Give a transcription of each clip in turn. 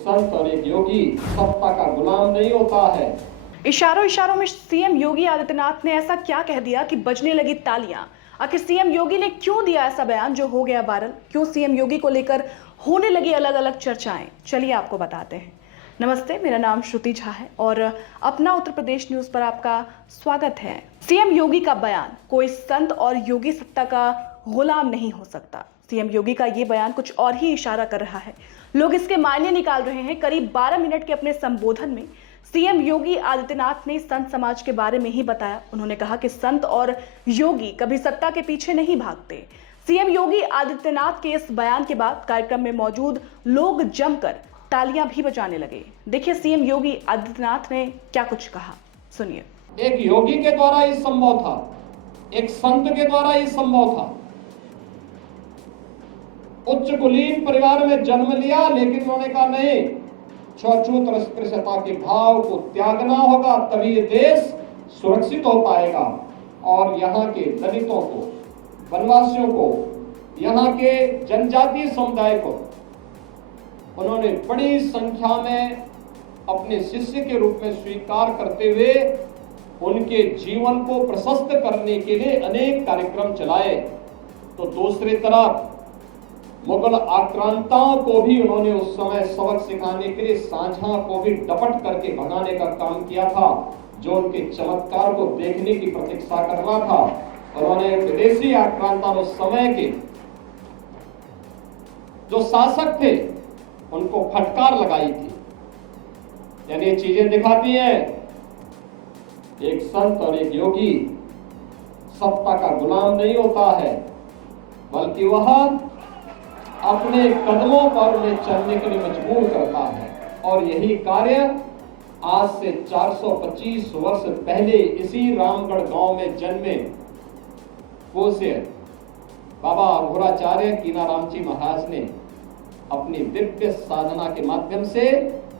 संत और एक योगी सत्ता का गुलाम नहीं होता है। इशारों इशारों में सीएम योगी आदित्यनाथ ने ऐसा क्या कह दिया कि बजने लगी तालियां। आखिर सीएम योगी ने क्यों दिया ऐसा बयान जो हो गया वायरल? क्यों सीएम योगी को लेकर होने लगी अलग अलग चर्चाएं? चलिए आपको बताते हैं। नमस्ते, मेरा नाम श्रुति झा है और अपना उत्तर प्रदेश न्यूज पर आपका स्वागत है। सीएम योगी का बयान, कोई संत और योगी सत्ता का गुलाम नहीं हो सकता। सीएम योगी का ये बयान कुछ और ही इशारा कर रहा है। लोग इसके मायने निकाल रहे हैं। करीब 12 मिनट के अपने संबोधन में सीएम योगी आदित्यनाथ ने संत समाज के बारे में ही बताया। उन्होंने कहा कि संत और योगी कभी सत्ता के पीछे नहीं भागते। सीएम योगी आदित्यनाथ के इस बयान के बाद कार्यक्रम में मौजूद लोग जमकर तालियां भी बजाने लगे। देखिए सीएम योगी आदित्यनाथ ने क्या कुछ कहा, सुनिए। एक योगी के द्वारा ही संभव था, एक संत के द्वारा ही संभव था। उच्च कुलीन परिवार में जन्म लिया, लेकिन उन्होंने कहा नहीं, छूत और अस्पृश्यता के भाव को त्यागना होगा, तभी ये देश सुरक्षित हो पाएगा। और यहाँ के दलितों को, वनवासियों को, यहाँ के जनजातीय समुदाय को उन्होंने बड़ी संख्या में अपने शिष्य के रूप में स्वीकार करते हुए उनके जीवन को प्रशस्त करने के लिए अनेक कार्यक्रम चलाए। तो दूसरी तरफ मुगल आक्रांताओं को भी उन्होंने उस समय सबक सिखाने के लिए सांझा को भी डपट करके भगाने का काम किया था, जो उनके चमत्कार को देखने की प्रतीक्षा कर रहा था। उन्होंने विदेशी आक्रांता उस समय के जो शासक थे उनको फटकार लगाई थी। यानी ये चीजें दिखाती हैं, एक संत और एक योगी सत्ता का गुलाम नहीं होता है, बल्कि वह अपने कदमों पर उन्हें चलने के लिए मजबूर करता है। और यही कार्य आज से 425 वर्ष पहले इसी रामगढ़ गांव में जन्मे पूज्य बाबा अघोराचार्य कीनाराम जी महाराज ने अपनी दिव्य साधना के माध्यम से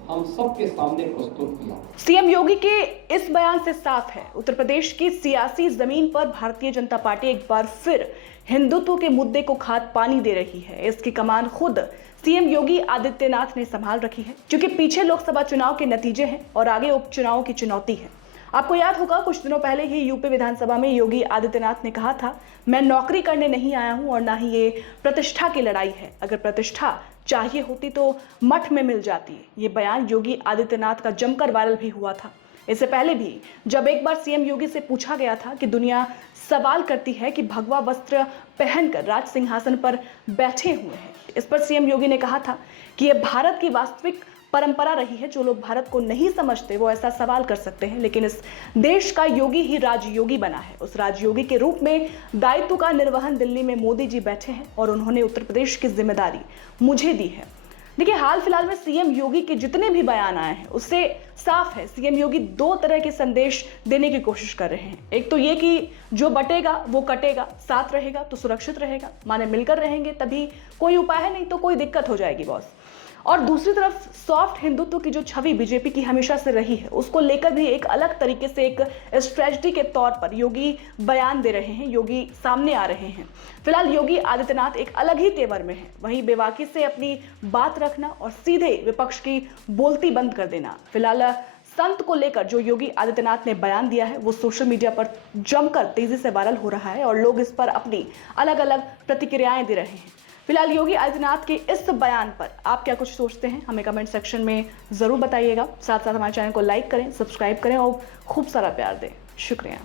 हम सबके सामने प्रस्तुत किया। सीएम योगी के इस बयान से साफ है, उत्तर प्रदेश की सियासी जमीन पर भारतीय जनता पार्टी एक बार फिर हिंदुत्व के मुद्दे को खाद पानी दे रही है। इसकी कमान खुद सीएम योगी आदित्यनाथ ने संभाल रखी है, क्योंकि पीछे लोकसभा चुनाव के नतीजे हैं और आगे उपचुनाव की चुनौती है। आपको याद होगा, कुछ दिनों पहले ही यूपी विधानसभा में योगी आदित्यनाथ ने कहा था, मैं नौकरी करने नहीं आया हूं और ना ही ये प्रतिष्ठा की लड़ाई है। अगर प्रतिष्ठा चाहिए होती तो मठ में मिल जाती। ये बयान योगी आदित्यनाथ का जमकर वायरल भी हुआ था। इससे पहले भी जब एक बार सीएम योगी से पूछा गया था कि दुनिया सवाल करती है कि भगवा वस्त्र पहनकर राज सिंहासन पर बैठे हुए हैं, इस पर सीएम योगी ने कहा था कि यह भारत की वास्तविक परंपरा रही है। जो लोग भारत को नहीं समझते वो ऐसा सवाल कर सकते हैं, लेकिन इस देश का योगी ही राजयोगी बना है। उस राजयोगी के रूप में दायित्व का निर्वहन दिल्ली में मोदी जी बैठे हैं और उन्होंने उत्तर प्रदेश की जिम्मेदारी मुझे दी है। देखिए, हाल फिलहाल में सीएम योगी के जितने भी बयान आए हैं उससे साफ है, सीएम योगी दो तरह के संदेश देने की कोशिश कर रहे हैं। एक तो ये कि जो बटेगा वो कटेगा, साथ रहेगा तो सुरक्षित रहेगा, माने मिलकर रहेंगे तभी कोई उपाय है, नहीं तो कोई दिक्कत हो जाएगी बॉस। और दूसरी तरफ सॉफ्ट हिंदुत्व की जो छवि बीजेपी की हमेशा से रही है, उसको लेकर भी एक अलग तरीके से एक स्ट्रेटजी के तौर पर योगी बयान दे रहे हैं, योगी सामने आ रहे हैं। फिलहाल योगी आदित्यनाथ एक अलग ही तेवर में है, वहीं बेबाकी से अपनी बात रखना और सीधे विपक्ष की बोलती बंद कर देना। फिलहाल संत को लेकर जो योगी आदित्यनाथ ने बयान दिया है वो सोशल मीडिया पर जमकर तेजी से वायरल हो रहा है और लोग इस पर अपनी अलग अलग प्रतिक्रियाएं दे रहे हैं। फिलहाल योगी आदित्यनाथ के इस बयान पर आप क्या कुछ सोचते हैं, हमें कमेंट सेक्शन में जरूर बताइएगा। साथ साथ हमारे चैनल को लाइक करें, सब्सक्राइब करें और खूब सारा प्यार दें। शुक्रिया।